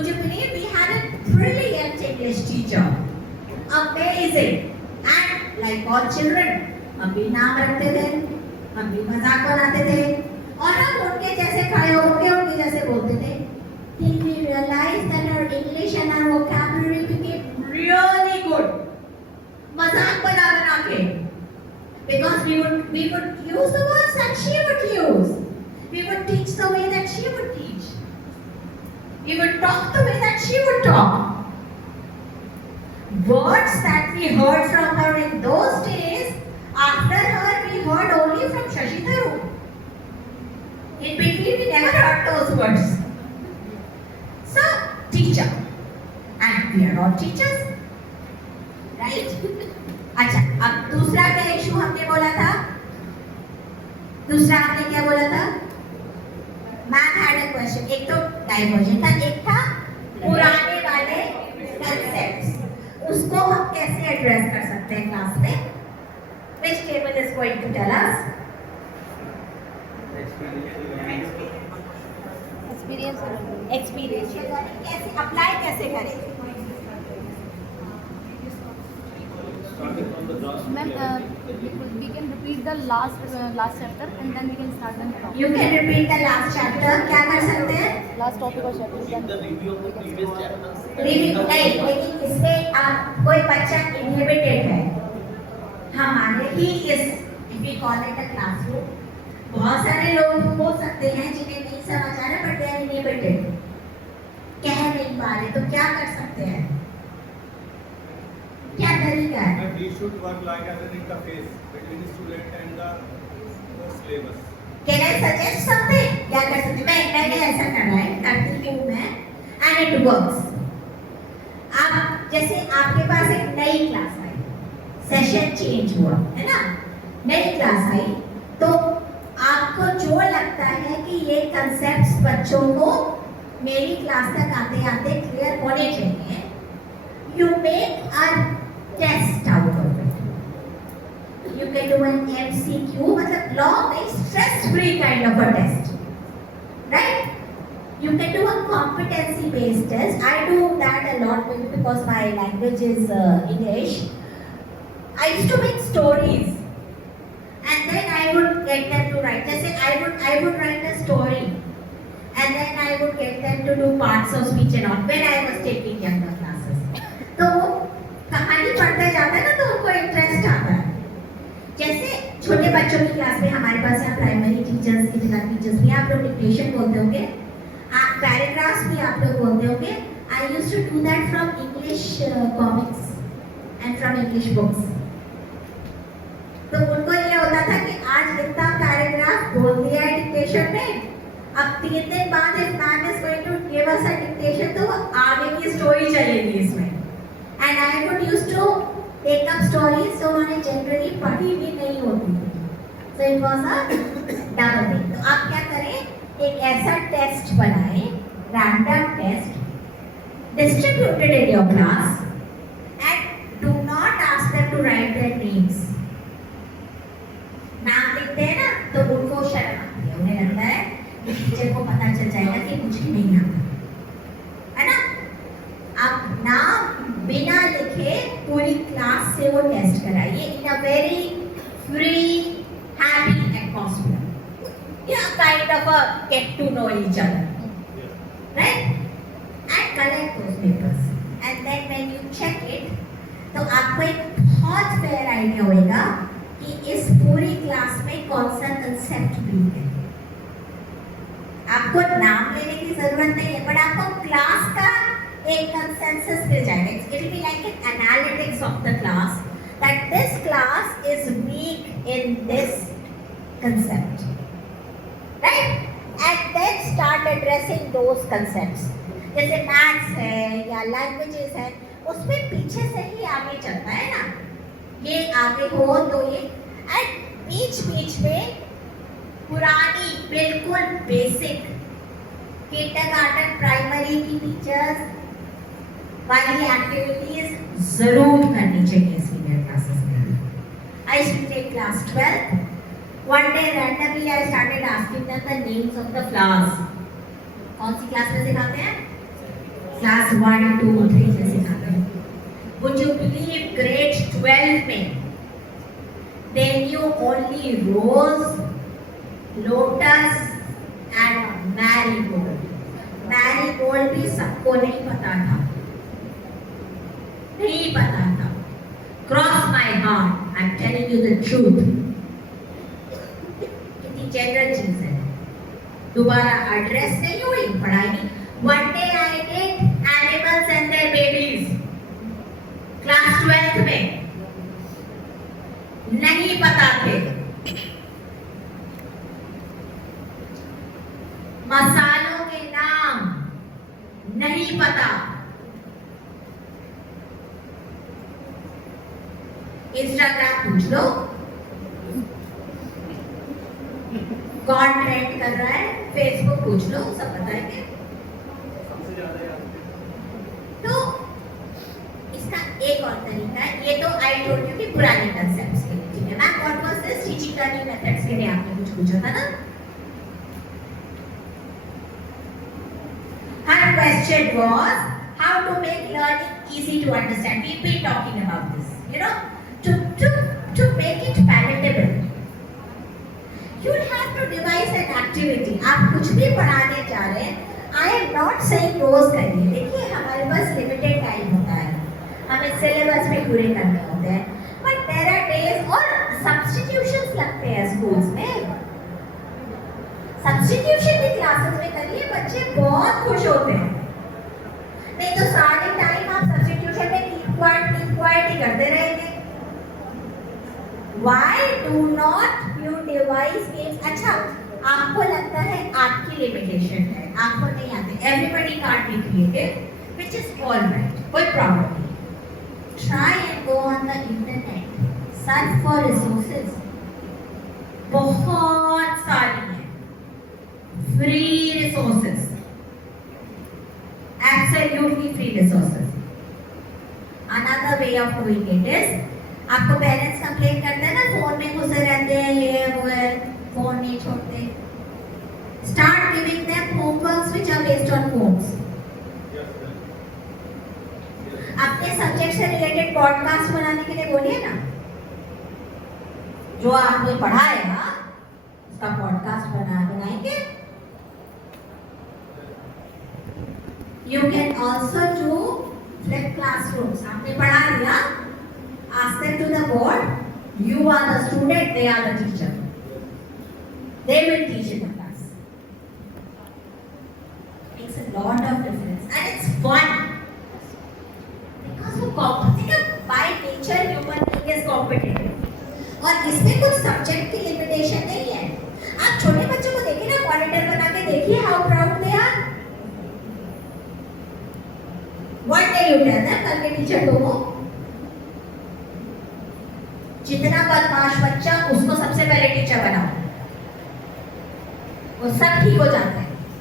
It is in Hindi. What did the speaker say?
Would you believe we had a brilliant English teacher? Amazing. And like all children, हम भी नाम रखते थे, हम भी मजाक बनाते थे, और हम उनके जैसे खड़े होके उनके जैसे बोलते थे. Till we realized that our English and our vocabulary became really good. मजाक बना के. Because we would use the words that she would use. We would teach the way that she would teach. We would talk the way that she would talk. Words that we heard from her in those days, after her we heard only from Shashi Tharoor. In between we never heard those words. So, teacher. And we are all teachers. Right? अच्छा, अब दूसरा क्या इशू हमने बोला था? दूसरा हमने क्या बोला था? Ma'am had a question. एक तो डाइवर्जन था, एक था पुराने वाले कंसेप्ट्स. उसको हम कैसे एड्रेस कर सकते हैं क्लास में? Which table is going to tell us? Experiential learning कैसे अप्लाई कैसे करें? Ma'am, we can repeat the last chapter and then we can start the topic. You can repeat the last chapter. क्या कर सकते हैं? Last topic or chapter. Review नहीं, लेकिन इसमें आप कोई बच्चा इनहिबिटेड है. हमारे ही इस if we call it a classroom, बहुत सारे लोग हो सकते हैं जिन्हें नहीं समझ आ रहा but they are inhibited. कह नहीं पा रहे, तो क्या कर सकते हैं? क्या तरीका है? We should work like as an interface between the student and the syllabus. Can I suggest something? क्या कर सकते हैं? मैंने ऐसा करा है, करती हूँ मैं, and it works. आप जैसे आपके पास एक नई क्लास आई, सेशन चेंज हुआ, है ना? नई क्लास आई, तो आपको जो लगता है कि ये कंसेप्ट्स बच्चों को मेरी क्लास तक आते आते क्लियर होने चाहिए, you make a test out of it. You can do an MCQ, मतलब long, stress-free kind of a test, right? You can do a competency-based test. I do that a lot because my language is English. I used to make stories, and then I would get them to write. जैसे I would write a story, and then I would get them to do parts of speech and all when I was taking younger classes. तो कहानी पढ़ते जाते हैं ना तो उनको इंटरेस्ट आता है. जैसे छोटे बच्चों की क्लास में हमारे पास यहाँ प्राइमरी टीचर्स, किंडरगार्टन टीचर्स भी आप लोग डिक्टेशन बोलते होंगे, आप पैराग्राफ्स भी आप लोग बोलते होंगे. I used to do that from English comics and from English books. तो उनको ये होता था कि आज इतना पैराग्राफ बोल दिया है डिक्टेशन में, अब 3 दिन बाद if ma'am is going to give us a dictation तो आगे की स्टोरी चलेगी इसमें. And I would use to take up stories जो उन्होंने जनरली पढ़ी भी नहीं होती. So it was a double thing. तो आप क्या करें, एक ऐसा टेस्ट बनाएं, random test distributed in your class, and do not ask them to write their names. नाम लिखते हैं ना तो उनको शर्म आती है, उन्हें लगता है कि टीचर को पता चल जाएगा कि मुझे नहीं आता, है ना? आप नाम बिना लिखे पूरी क्लास से वो टेस्ट कराइए in a very free happy atmosphere. Kind of a get to know each other, right? And collect those papers, and then when you check it तो आपको एक बहुत फेयर आइडिया होगा कि इस पूरी क्लास में कौन सा कंसेप्ट भी है. आपको नाम लेने की जरूरत नहीं है, बट आपको क्लास का एक कंसेंसस मिल जाएगा. It will be like an analytics of the class that this class is weak in this concept, right? And then start addressing those concepts. जैसे मैथ्स है या लैंग्वेजेस है, उसमें पीछे से ही आगे चलता है ना, ये आगे हो तो ये, एंड बीच बीच में पुरानी बिल्कुल बेसिक किंडरगार्टन प्राइमरी की टीचर्स वाली एक्टिविटीज जरूर करनी चाहिए सीनियर क्लासेस में. I should take class 12. One day randomly I started asking them the names of the flowers. कौन सी क्लास में सिखाते हैं? क्लास 1, 2, 3 से सिखाते हैं। Would you believe grade 12 में they knew only rose, lotus and marigold. Marigold भी सबको नहीं पता था, नहीं पता था। Cross my heart, I'm telling you the truth. कितनी जनरल चीज है, दोबारा एड्रेस नहीं हुई, पढ़ाई नहीं। One day I did animals and their babies. Class 12th में नहीं पता थे। मसालों के नाम नहीं पता। इंस्टाग्राम पूछ लो कौन ट्रेंड कर रहा है, फेसबुक पूछ लो, सब बताएंगे। सबसे ज़्यादा याद है। तो इसका एक और तरीका है, ये तो आई टोल्ड यू कि पुराने कंसेप्ट्स के लिए, ठीक है। Ma'am what was this teaching learning methods के लिए आपने कुछ पूछा था ना। Her question was how to make learning easy to understand. We've been talking about this, you know, to make it palatable. You'll have to devise an activity. आप कुछ भी पढ़ाने जा रहे हैं, I am not saying रोज करिए। देखिए हमारे पास लिमिटेड टाइम होता है, हमें सिलेबस भी पूरे करने होते हैं, बट देयर आर डेज और सब्स्टिट्यूशंस लगते हैं स्कूल्स में। सब्स्टिट्यूशन भी क्लासेस में करिए, बच्चे बहुत खुश होते हैं। नहीं तो सारे टाइम आप सब्स्टिट्यूशन में कीप क्वाइट ही करते रहेंगे। Why do not you devise games? अच्छा, आपको लगता है आपकी लिमिटेशन है, आपको नहीं आते। Everybody can't be creative, which is all right, कोई प्रॉब्लम नहीं। Try and go on the internet, search for resources, बहुत सारी हैं, free resources, absolutely free resources. Another way of doing it is, आपको पेरेंट्स कंप्लेन करते हैं ना, फोन में घुसे रहते हैं, ये वो है, फोन नहीं छोड़ते। Start giving them homeworks which are based on phones. अपने सब्जेक्ट से रिलेटेड पॉडकास्ट बनाने के लिए बोलिए ना, जो आपने पढ़ाएगा उसका पॉडकास्ट बनाएंगे। You can also do flip classrooms. आपने पढ़ा दिया, ask them to the board, you are the student, they are the teacher. They will teach in the class. Makes a lot of difference and it's fun. Because वो competitive, by nature human being is competitive. और इसमें कुछ सब्जेक्ट की लिमिटेशन नहीं है। आप छोटे बच्चों को देखिए ना, मॉनिटर बना के देखिए, how proud they are. One day you tell them, कल के टीचर तो हो, जितना बदमाश बच्चा उसको सबसे पहले टीचर बनाओ, वो सब ठीक हो जाता है।